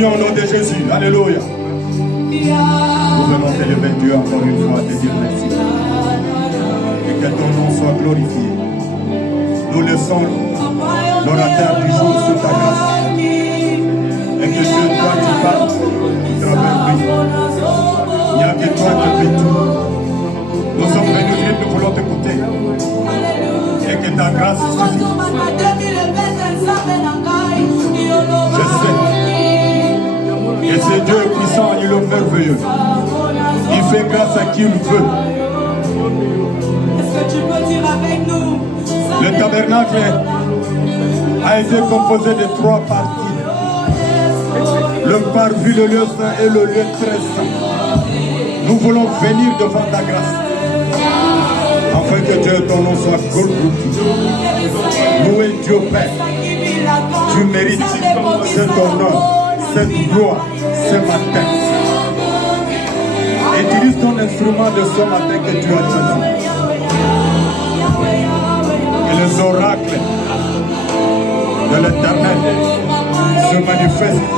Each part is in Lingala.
prions au nom de Jésus. Alléluia. Nous venons t'élever Dieu encore une fois, te dire merci. Et que ton nom soit glorifié. Nous laissons l'orateur du jour sous ta grâce. Et que Dieu, toi, tu parles à travers lui. Il n'y a que toi qui fais tout. Nous sommes venus dire, nous voulons t'écouter. Et que ta grâce suffit. Je sais. Et c'est Dieu puissant, il est merveilleux. Il fait grâce à qui il veut. Est-ce que tu peux dire avec nous? Le tabernacle a été composé de 3 parties. Le parvis, le lieu saint et le lieu très saint. Nous voulons venir devant ta grâce. Afin que Dieu, ton nom soit glorifié. Loué Dieu Père. Tu mérites cet honneur, cette gloire, ce matin. Utilise ton instrument de ce matin que tu as choisi. Et les oracles de l'Éternel se manifestent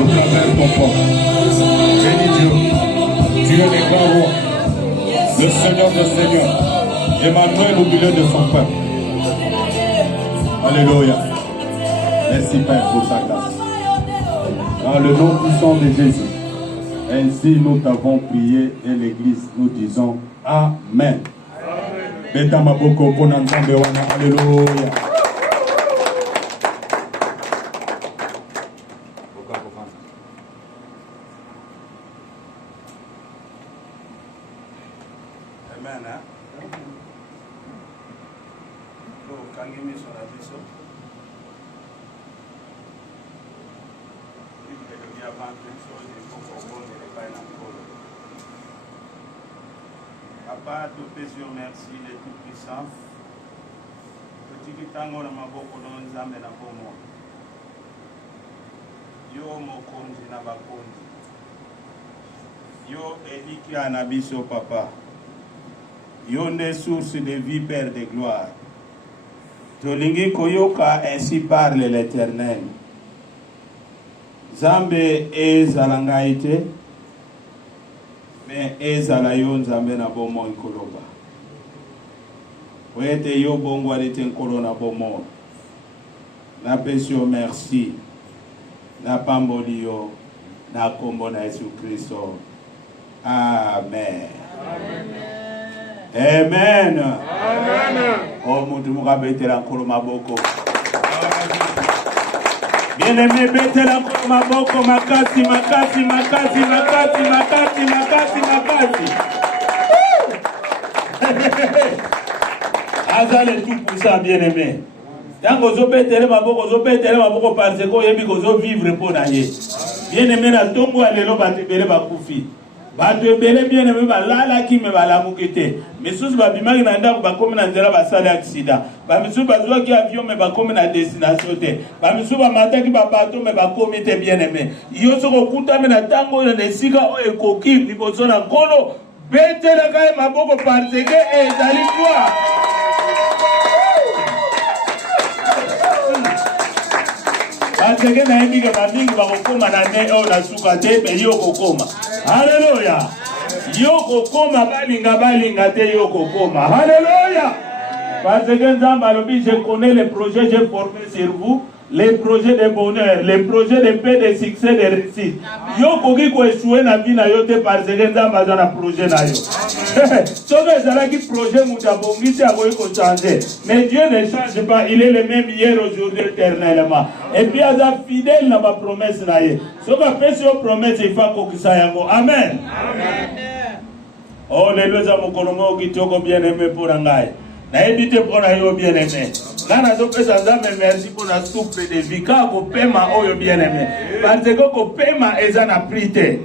au travers de ton peuple. Bénis Dieu. Dieu est grand roi, le Seigneur des Seigneurs, Emmanuel au milieu de son peuple. Alléluia. Merci Père pour ta grâce. Dans le nom puissant de Jésus. Ainsi nous t'avons prié et l'Église nous disons Amen. Alléluia. Papa, tout plaisir, merci, les tout-puissants. Petit tango na maboko na nzambe na bomo. Yo mokonzi na bakonzi. Yo eliki anabiso papa. Yo ne source de vie, Père de gloire. Tolingi koyoka, ainsi parle l'Éternel. Zambe ezalangayite. Mais ezala yo nzambe na bomo ikoloba. Wete yo bongo alete nkolo na bomo. Na pesio merci. Na pamboli yo. Na kombo na Yesu Kristo. Amen. Amen. Amen. Oh mutu mukabetela nkolo maboko. Bien-aimé, betela nkolo maboko makasi makasi makasi makasi makasi makasi makasi. Azale tout pour ça, bien-aimé. Tant que vous betele maboko parce que vous vivre pour naye. Bien-aimé na tombo alelo batebele bakufi. Batebele bien-aimé balala ki me balamukete. Misusu babimaki na ndako bakomi na nzela basala accident. Bamisusu bazwaki avion me bakomi na destination te. Bamisusu bamataki babato me bakomi te, bien-aimé. Yo soko kutame na tango na esika o ekoki liboso na nkolo. Betela kay maboko parce que ezali toi. Parce que na yebika babingi bakokoma na ne o na suka te pe yo kokoma. Alléluia. Yo kokoma balinga te yo kokoma. Alléluia. Parce que Nzamba alobi, je connais les projets j'ai formés sur vous, les projets de bonheur, les projets de paix, de succès, de réussite. Yo koki ko échouer na vie na yo te parce que Nzamba za na projet na yo. Sauf que ça qui projet mutabongi c'est à ko changer. Mais Dieu ne change pas, il est le même hier, aujourd'hui, éternellement. Et puis il est fidèle dans ma promesse na ye. Sauf que après cette promesse il faut ko kisa yango. Amen. Amen. Oh les deux amokolomo qui toko bien aimé pour ngai. Na éviter pour na yo bien aimé. Nana zo pesa nzambe merci pour la soupe de vie ka ko pema oyo bien aimé. Parce que ko pema ezana prite.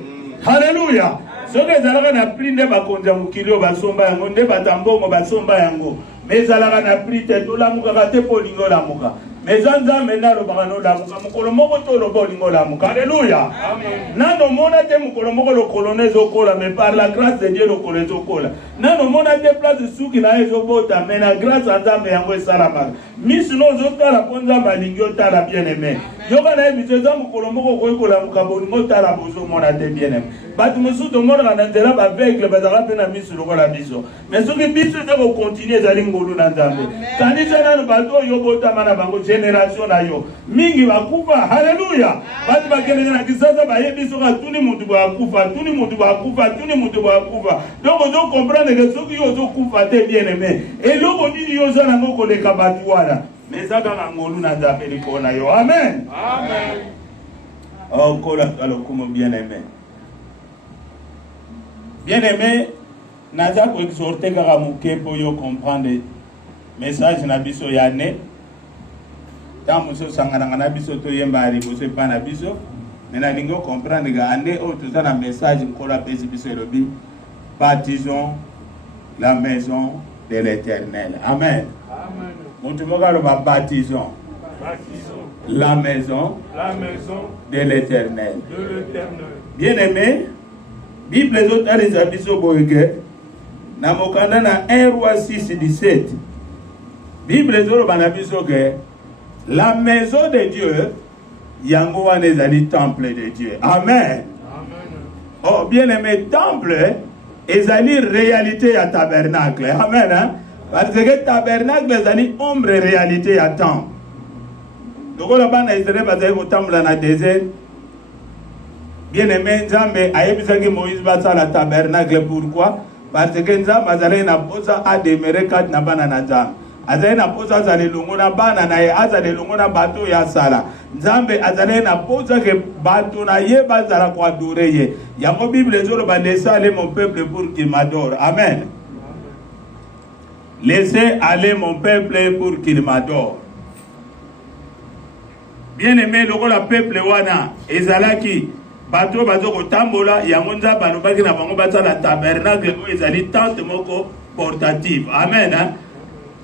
Alléluia. Ce que zalaka na prinde ba konza mukilio ba somba yango nde batambongo ba somba yango. mais ezalaka na prix te tolamukaka te mpo olingi olamuka mais nzambe nde alobaka nolamuka mokolo moko to oloba olingi olamuka. Alléluia. Nano mona te mokolo moko lokolo na ezokola mais par la grâce de Dieu lokolo ezokola. Nano mona te place suki na ezobota mais na grâce ya nzambe yango esalamaka. Misu no ozotala mpo nzambe alingi otala bien aimé. Yoka na yebiso eza mokolo moko okoki kolamuka bolingi otala bozomona te bien aimé. Bato mosusu tomonaka na nzela baveugle bazalaka mpe na misu lokola biso mais soki biso eza kokontinue ezali ngolu na nzambe tandis nano bato oyo obotama na bango génération na yo mingi bakufa. Haleluya. Bato bakendeke na kisasa bayebi soki atuni mutu bakufa atuni mutu bakufa atuni mutu bakufa donc ozokomprendre ke soki yo ozokufa te bien aimé eloko nini yo oza nango koleka bato wana mais eza kaka ngolu na nzambe likolo na yo. Amen. Okola alokumu bien aimé. Bien aimé, naza ko exhorter kaka muke po yo comprendre message na biso ya ne. Ta muso sangana na biso to yemba ari bo se pa na biso. Mais na lingo comprendre ga ande o to za na message mkola pesi biso elobi. Baptisons la maison de l'Éternel. Amen. Amen. Mutu moka lo baptisons. La maison de l'Éternel. Bien aimé, Bible les autres les abisso boyge. Na mokanda na 1 Roi 6:17. Bible les autres banabiso que la maison de Dieu yango wana ezali temple de Dieu. Amen. Oh bien aimé, temple ezali réalité ya tabernacle. Amen. Hein? Parce que tabernacle ezali ombre réalité ya temple. Donc on a pas Israël bazali kotambola na désert. Bien aimé, Nzambe ayebisaki Moïse basala tabernacle. Pourquoi? Parce que Nzambe azali na posa a demeurer kat na bana na Nzambe. Azali na posa azali lungo na bana na ye azali lungo na bato ya sala. Nzambe azali na posa ke bato na ye bazala kwa adorer ye. Yango Bible zolo ba laisser aller mon peuple pour qu'il m'adore. Amen. Laissez aller mon peuple pour qu'il m'adore. Bien aimé, le peuple wana ezalaki bato bazo kotambola yango nzambe alobaki na bango basala tabernacle oyo ezali tente moko portative. Amen.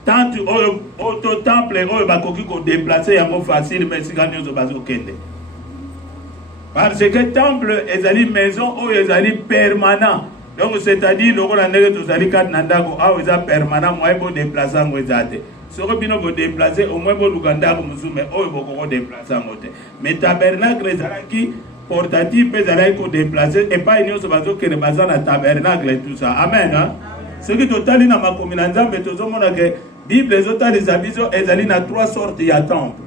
Tente oyo auto temple oyo bakoki ko déplacer yango facile mais sika nyonso bazokende. Parce que temple ezali maison oyo ezali permanent. Donc c'est-à-dire lokola ndenge tozali kati na ndako awo eza permanent moyen bo déplacer yango ezate. Soko bino bo déplacer au moins bo lukanda ko musume oyo boko déplacer ngote. Mais tabernacle ezalaki portatif ezalaki ko déplacer et pas nyonso bazokende bazana tabernacle et tout ça. Amen. Hein? Ce qui totali na makomi na Nzambe tozomona ke Bible ezotali za biso ezali na 3 sortes ya temple.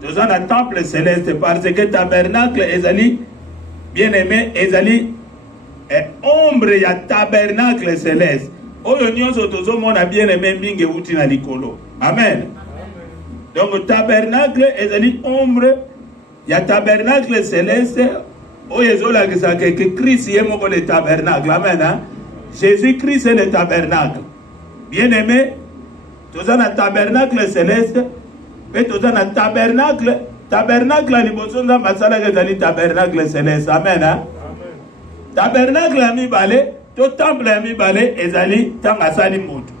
Tozana temple céleste parce que tabernacle ezali bien aimé ezali ombre ya tabernacle céleste. Oyo nyonso tozomona bien aimé mingi uti na likolo. Amen. Donc tabernacle ezali ombre ya tabernacle céleste. Oyo ezolakisa que Christ est moko le tabernacle. Amen. Hein? Jésus-Christ est le tabernacle. Bien aimé, tozana tabernacle céleste, et tozana tabernacle à liboso nzambe asalaka ezali tabernacle céleste. Amen. Hein? Tabernacle à mibale, to temple à mibale ezali tanga sali moto.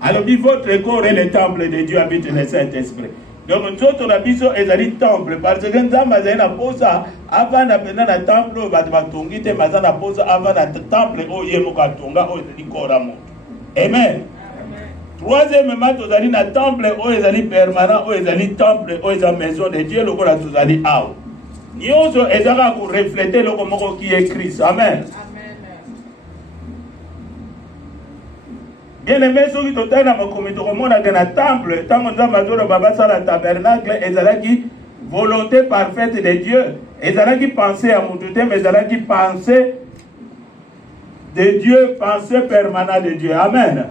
Alors votre corps est le temple de Dieu habite le Saint-Esprit. Donc nous la biso ezali temple parce que nzambe azali na posa avant na pena na temple ba batongi te bazana posa avant na temple o yemo ka tonga o ezali corps moto. Amen. Troisièmement, tozali na temple o ezali permanent o ezali temple o ezali maison de Dieu lokola tozali awo. Nyonso ezaka ko refléter loko moko qui est Christ. Amen. Bien aimé, ceux qui total na makomi to komona ke na temple tango nzambe azolo baba sala tabernacle ezalaki volonté parfaite de Dieu. Ezalaki pensée à mutu te mais ezalaki pensée de Dieu, pensée permanente de Dieu. Amen.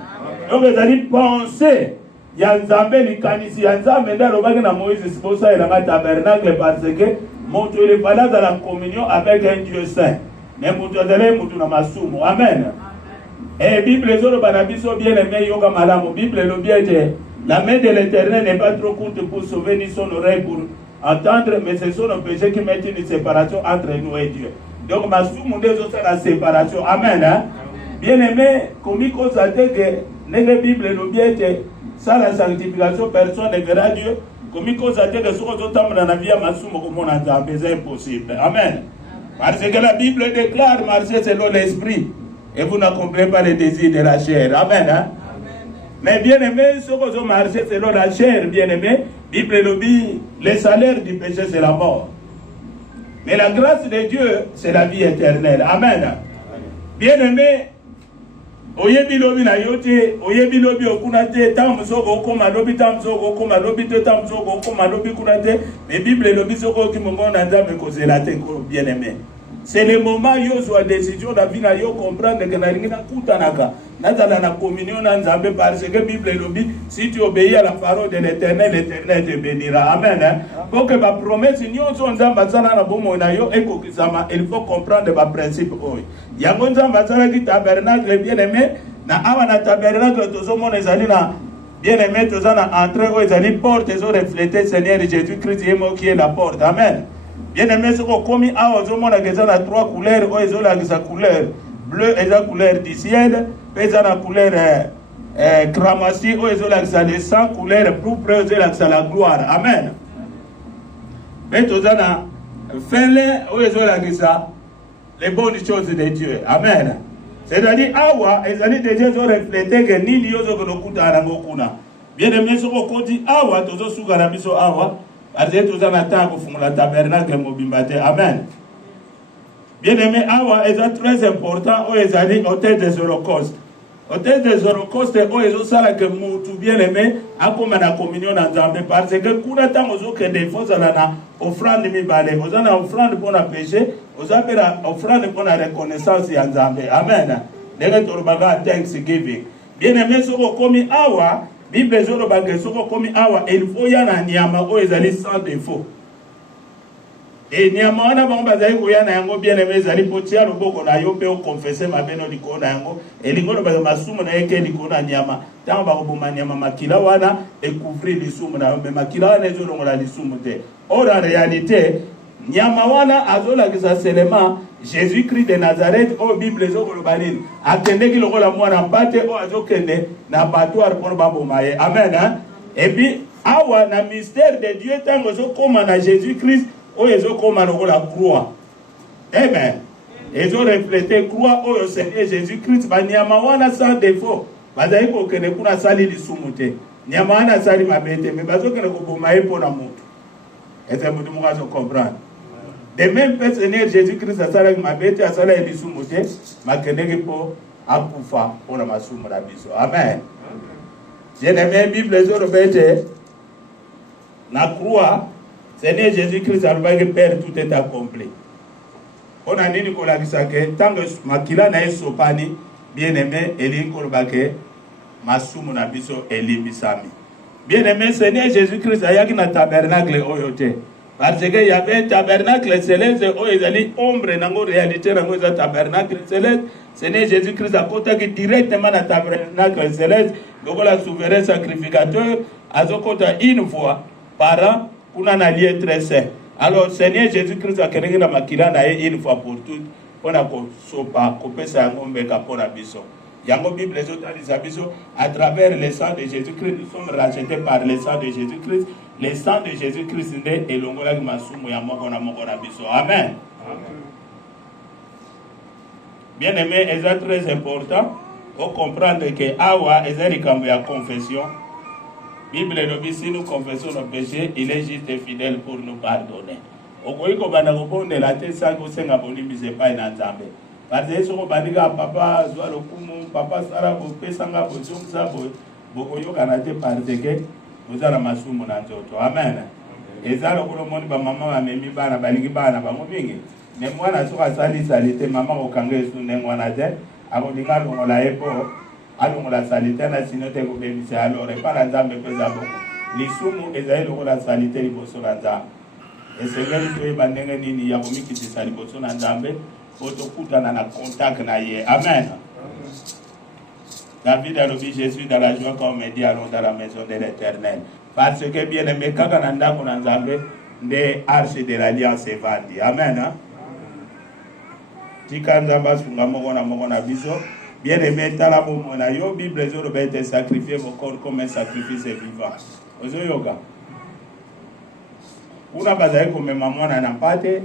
Donc ezali pensée ya nzambe likanisi ya nzambe nda lobaki na Moïse siposa elanga tabernacle parce que moto il fallait dans la communion avec un Dieu saint. Mais moto azali moto na masumu. Amen. Et Bible zolo banabiso bien aimé yoga malamu. Bible lo bien dit la main de l'Éternel n'est pas trop courte pour sauver ni son oreille pour entendre, mais ce sont nos péchés qui mettent une séparation entre nous et Dieu. Donc masumu ndezo c'est la séparation. Amen. Hein? Bien aimé, comme il constate que la Bible est sans la sanctification, personne ne verra Dieu. Comme il cause à dire que ce qu'on entend dans la vie à Massoum, comme on entend, c'est impossible. Amen. Parce que la Bible déclare marcher selon l'esprit. Et vous n'accomplissez pas les désirs de la chair. Amen. Hein? Mais bien aimé, ceux qui ont marché selon la chair, bien aimé, Bible le dit, le salaire du péché c'est la mort. Mais la grâce de Dieu, c'est la vie éternelle. Amen. Bien aimé, oyebi lobi na yote, oyebi lobi okunate, tamsoko okoma lobi tamsoko okoma lobi te tamsoko okoma lobi kunate, mais Bible lobi soko ki mongo na nzambe kozela te bien aimé. C'est le moment yo soit décision la vie na yo comprendre que na ringina kutanaka. Nazala na communion na nzambe parce que Bible lobi si tu obéis à la parole de l'Éternel, l'Éternel te bénira. Amen. Donc ma promesse nyonso nzamba sana na bomo na yo ekokisama, il faut comprendre ma principe oyo. Yango nzamba sana ki tabernacle bien aimé na awa na tabernacle tozo mona ezali na bien aimé tozo na entrée oyo ezali porte ezo refléter Seigneur Jésus-Christ yemo qui est la porte. Amen. Bien aimé, ce qu'on commis à Ozomona, qui a trois couleurs, la couleur bleue et la couleur du ciel, puis la couleur cramoisi, les 100 couleurs plus près de la gloire. Amen. Mais tout ça, fais-le, les bonnes choses de Dieu. Amen. C'est-à-dire, awa, ils allaient déjà refléter que ni Dieu ne coûte à la mokuna. Bien aimé, ce qu'on dit, awa, tout ça, sous Garabiso, awa. Parce que tout ça, on a la tabernacle mobimbate. Amen. Bien aimé, awa, c'est très important. On est allé au tête des holocaustes. Au tête des holocaustes, on est aussi là que tout bien aimé, à comme la communion dans Zambé. Parce que quand on a que des fois, on a offrande mi balé, on a offrande pour la péché, on a offrande pour la reconnaissance en Zambé. Amen. D'ailleurs, on a Thanksgiving. Bien aimé, ce qu'on commis awa. Bible zoro bagé soko komi awa il faut yana nyama o ezali sans défaut. Et nyama wana bango bazali ko yana yango bien aimé ezali potia loboko na yo pe o confesser mabeno liko na yango elingolo ba masumu na yeke liko na nyama tango ba ko nyama makila wana et couvrir lisumu na me makila wana ezolo ngola lisumu te. Or en réalité nyama wana azola kisa seulement Jésus-Christ de Nazareth, au Bible, attendez qu'il aura la moine mbate, au azokende, na battoir pour babomaye. Amen. Et puis, awa, na mystère de Dieu, tant que comme à Jésus-Christ, au ezo comme à la croix. Amen. Ils ont reflété croix au Seigneur Jésus-Christ, ba nyamawana sans défaut. Bazai ko kene kuna sali li sumute. Nyamawana sali mabete, mais bazo kene ko bomaye pour la mutu. Et c'est mutu muka so comprendre. De même, Père Seigneur Jésus-Christ a salé ma bête, a salé les soumoutés, ma kenegi pour Apoufa, pour la massoum la biso. Amen. J'ai aimé Bible les autres bêtes. La croix, Seigneur Jésus-Christ a le Père, tout est accompli. On a dit Nicolas Bissake, tant que Makila n'a pas sopani, bien aimé, Elie Kolbake, massoum la biso, Elie Bissami. Bien aimé, Seigneur Jésus-Christ a yaki na tabernacle oyote. Parce qu'il y avait un tabernacle céleste, où ils allaient ombre dans la réalité, dans le tabernacle céleste. Seigneur Jésus-Christ a côté directement dans le tabernacle céleste, donc le souverain sacrificateur, a une fois par an, pour un allié très saint. Alors, Seigneur Jésus-Christ a créé la maquilla une fois pour toutes, pour la sopa, couper sa ngombe pour la bison. Yango Bible les autres à travers le sang de Jésus-Christ, nous sommes rachetés par le sang de Jésus-Christ. Le sang de Jésus-Christ est l'ongola qui m'a soumis à mokona biso. Amen. Bien aimé, c'est très important pour comprendre que awa est un confession. Bible nous dit si nous confessons nos péchés, il est juste et fidèle pour nous pardonner. Okoyi ko bana ko bonde la te sa ko senga boni mise pa na Nzambe. Parce que ce qu'on bandika papa zwa lokumu papa sara bo pesanga bo zomsa bo bokoyo kanate parce que vous avez ma somme na nzoto. Amen. Et ça le ko moni ba mama ba memi bana balingi bana ba momingi. Mais moi na soka sali salite mama ko kange sunne ngwana te akolinga longola epo alongola salite na sinote ko bebisa alors repara Nzambe pesa bo. Lisumu ezali longola salite liboso na Nzambe. Et c'est vrai que bandenge nini ya komiki tsali liboso na Nzambe. Otokutana na contact na ye. Amen. David a dit Jésus dans la joie comme dit allons dans la maison de l'Éternel. Parce que bien aimé kaka na ndako na Nzambe nde arche de l'alliance evandi. Amen. Tika Nzamba sunga moko na biso Bien-aimé, tala bomona yo Bible zo be te sacrifier mon corps comme un sacrifice vivant. Ozo yoga. Una bazai komema mwana na mpate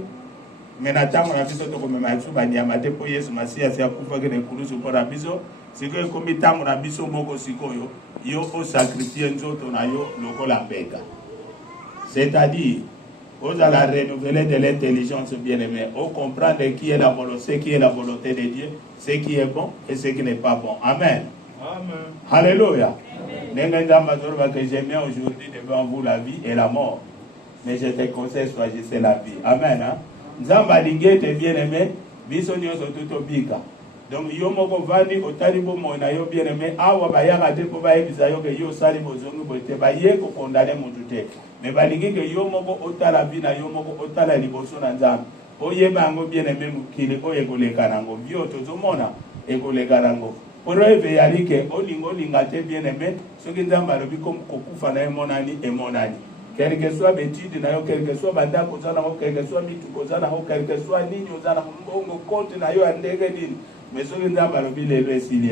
mena tango na biso to komema yesu banyama te po Yesu Masiya se akufa ke ne kulusu po na biso siko ekomi tango na biso moko sikoyo yo o sacrifier nzoto na yo lokola mbeka. C'est-à-dire vous allez renouveler de l'intelligence bien-aimée. Vous comprendre qui est la volonté, qui est la volonté de Dieu, ce qui est bon et ce qui n'est pas bon. Amen. Amen. Alléluia. Que j'aime bien aujourd'hui devant vous la vie et la mort. Mais je te conseille, choisissez la vie. Amen. Nzamba lingete bien-aimé, biso nyoso tuto bika. Donc yo moko vandi otali bomo na yo bien-aimé, awa bayaka te po bayebisa yo ke yo sali bozongi bote baye ko condamner mutu te. Mais balingi ke yo moko otala vie na yo moko otala liboso na Nzambe. Oyeba yango bien-aimé mukili oyo ekoleka nango bio tozomona ekoleka nango. Poro eve yali ke olinga te bien-aimé soki Nzambe alobi kokufa na emonani emonani. Quel que soit l'étude, quel que soit banda kozana, quel que soit mitu kozana, quel que soit nini ozana, mbongo compte na yo andege nini. Mais ce que Nzambe alobi lelo esili.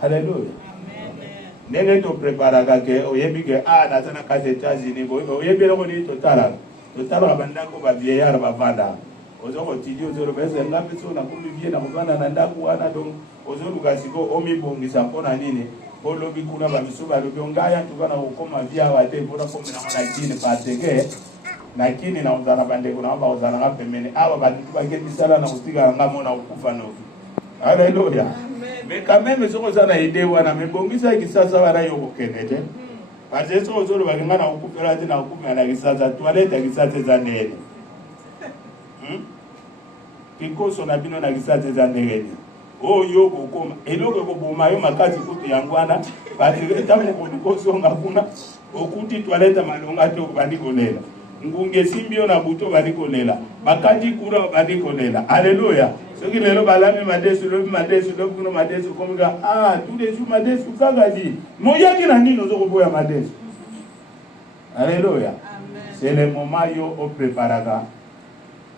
Alléluia. Ndenge to preparaka ke oyebi ke nazana kati États-Unis oyebi loko ni totala bandako ba vieillard bavanda ozoko tidi ozolobesa ngapi so na kumivie na kovanda na ndako wana donc ozoluka siko omibongisa mpona nini olobi kuna babiso balobi ngaya tukana kokoma via wate mpona komela na kini parce que na kini na ozana bandeko na ba ozana nga pembeni awa bantu bakendisala na kotika nga mona okufa noki. Alléluia. Mais quand même, ce qu'on a aidé, on a mis bon, ça qui ça va aller au Kennedy. Parce que ce qu'on a dit, on a coupé la tête, on a coupé la toilette, qui ça tes années. Qui cause son habit, on a qui ça tes années. Oh yo, comme et donc pour maillot ma carte coûte yangwana, parce que tant qu'on cause on a kuna, au coup de toilette malonga to banigolela. Ngunge simbio na buto banikolela. Bakati kura banikolela. Alléluia. Ce qui est là, balami madesu, le madesu, comme ça. Tous les jours madesu, ça va dire. Moi, il y a qui n'a ni nos autres madesu. Alléluia. C'est le moment où on prépare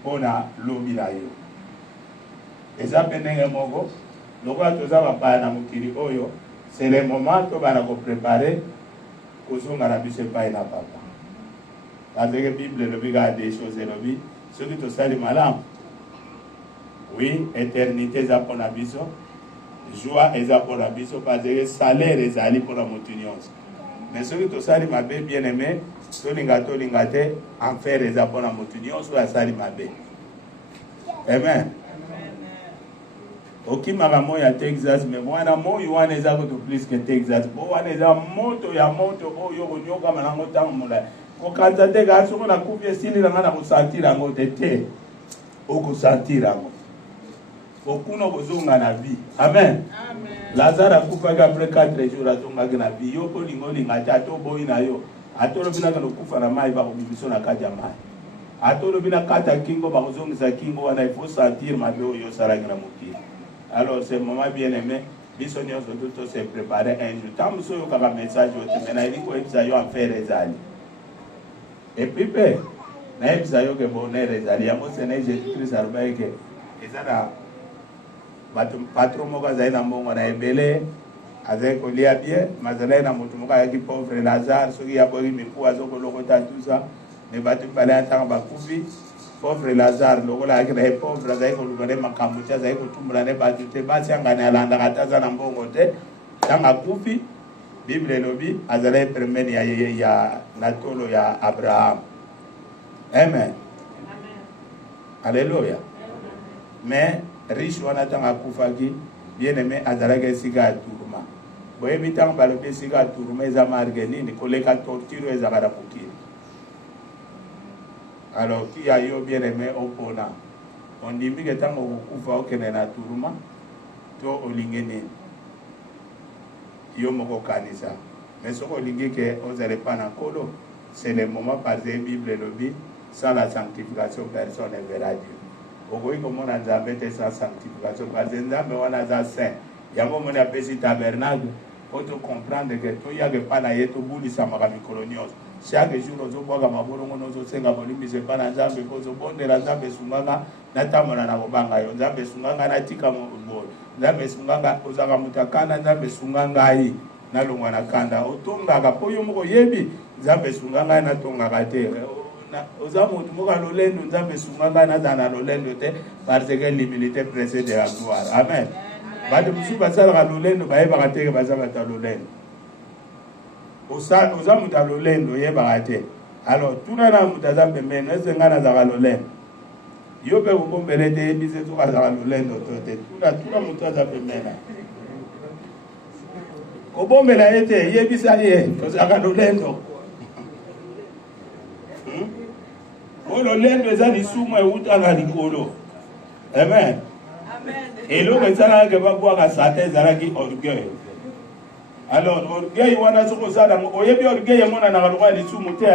pour la lobilayo. Et ça, pendant mogo, le roi de Zaba Pana Mukiri Oyo, c'est le moment où on va préparer pour son arabe, c'est pas une papa. Parce que la Bible, le regarde des choses et le vit, ce qui te sert malin. Oui, éternité za pour abiso, joie eza pour abiso parce que salaire est allé pour la montunions. Mais ce que tu sali ma bé bien aimé, so lingate enfer eza pour la montunions ou la sali ma bé. Amen. Oki magamo ya Texas mais moi na mo yo eza ko plus que Texas. Bo wana eza moto ya moto o yo ko nyoka manango tango mula. Ko kanza te ga so na kupia sili na ngana ko sentir ngo tete. O ko sentir ngo. Okuno kozonga na vie. Amen. Lazare akufaki après 4 jours azongaki na vie. Yo olinga te ato boyi na yo. Atolobi na kufa na mai bakobibiso na kati ya mai. Atolobi na kata kingo bakozongisa kingo wana il faut sentir mabe oyo osalaki na mokili. Alors c'est moment bien aimé. Biso nyonso tout se préparer un jour. Tant moso oyokaka message ote me nayebi koyebisa yo affaire ezali. Et puis pe nayebisa yo ke bonheur ezali. Yango Seigneur Jésus-Christ alobaki ke eza na patron moko azali na mbongo na ebele azali kolia bien mazalai na moto moko ayaki pauvre Lazare soki yaboki miku azokolokota tout ça me bato mibale atanga bakufi pauvre Lazare lokola ayaki na ye pauvre azali koluka nde makambo te azali kotumbula nde bato te basi angani alandaka ata aza na mbongo te ntango akufi Bible elobi azali pembeni ya na tolo ya Abraham. Amen. Alléluia. Mais riche wana tanga kufaki bien aimé azalaka esika ya turuma boyebi ntango balobi esika ya turuma eza marge nini koleka torture ezaka na mokili. Alors ki ya yo bien aimé opona ondimbi ke ntango kokufa okende na turuma to olingi nini yo moko kanisa mais soki olingi ke ozala epa na nkolo c'est le moment parce que Bible elobi sans la sanctification personne ne verra Dieu. Okoki komona Nzambe te sans sanctification parce que Nzambe wana aza saint. Yango moni apesi tabernacle po to comprendre que toyaka epa na ye tobunisamaka mikolo nyonso. chaque jour ozobwaka mabolongo nozosenga bolimbisa epai na nzambe mpo ozobondela nzambe esunganga natambola na kobanga yo nzambe esunganga natika boye nzambe esunganga ozaka moto akanda nzambe esunga ngai nalongwa na kanda otongaka mpo yo moko oyebi nzambe esunga ngai natongaka te oza moto moko ya lolendo nzambe esunga ngai nazala na lolendo te parce que l'humilité précède la gloire amen bato mosusu basalaka lolendo bayebaka teke baza bato ya lolendo oza moto ya lolendo oyebaka te alors tuna na moto aza pembeni ese ngai nazalaka lolendo yo mpe kobombele te yebi se soki azalaka lolendo to te tuna moto aza pembeni kobombela ye te yebisa ye ozalaka lolendo o lolendo eza lisumu eutaka likolo amen eloko ezalaka babwaka sata ezalaki orgueil alors orgueil wana soki osala oyebi orgueil emonanaka lokwa lisumu te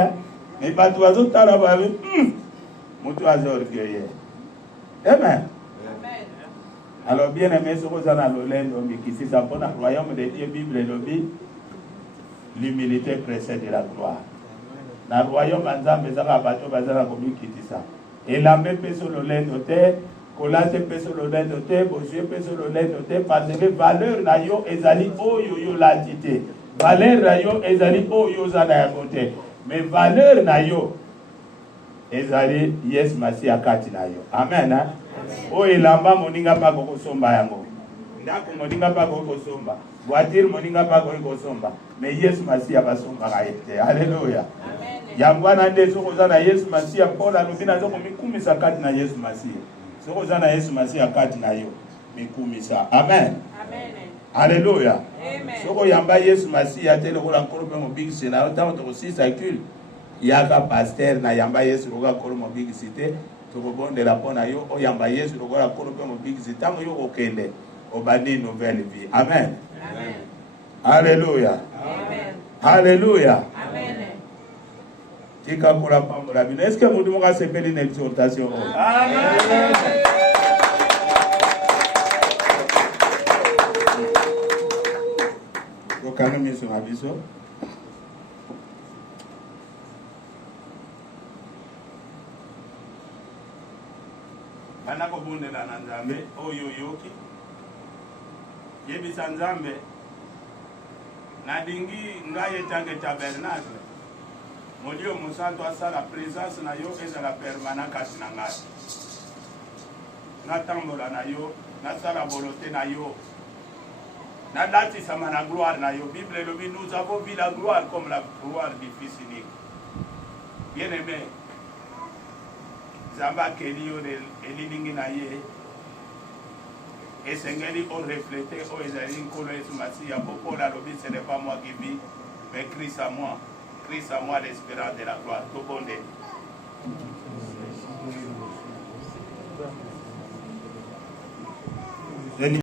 me bato bazotala babe moto aza orgueil amen alors bien aimé soki oza na lolendo mikisisa mpo na royaume de Dieu bible elobi l'humilité précède la gloire na royaume ya nzambe ezaka bato bazala komikitisa elamba mpe so lolendo te kolase mpe so lolendo te bozwi mpe so lolendo te parce que valeur na yo ezali oyo yo lati te valeur na yo ezali oyo oza na yango te mais valeur na yo ezali Yesu Masiya kati na yo amen oyo elamba moninga mpa kokosomba yango ndako moninga mpa kokosomba voiture moninga mpa kokosomba mais Yesu Masiya basombaka ye te alleluya yango wana nde soki oza na Yesu Masiya Paul alobi naza komikumisa kati na Yesu Masiya soki oza na Yesu Masiya kati na yo mikumisa amen alleluya soki oyamba Yesu Masiya te lokola nkolo mpe mobikisi na yo ntango tokosisa kule yaka paster na yamba Yesu lokola nkolo mobikisi te tokobondela mpo na yo oyamba Yesu lokola nkolo mpe mobikisi ntango yo kokende obandi nouvelle vie amen alleluya alleluya tika kula pambola bino est-ce que mutu moko asepeli na exhortation oyo amen tokanga miso na biso bana kobondela na nzambe oyo yoki yebisa nzambe nadingi ngai etange tabernacle molio mosantu asala présence na yo ezala permanent kati na ngai natambola na yo nasala volonté na yo nalatisama na gloire na yo bible elobi nous avons vu la gloire comme la gloire du fils unique bien aimé nzambe akeli yo elilingi na ye esengeli oreflete oyo ezali nkolo Yesu Masiya mpo Paul alobi ce n'est pas moi qui vis mais Christ à moi l'espérance de la gloire. Tout bon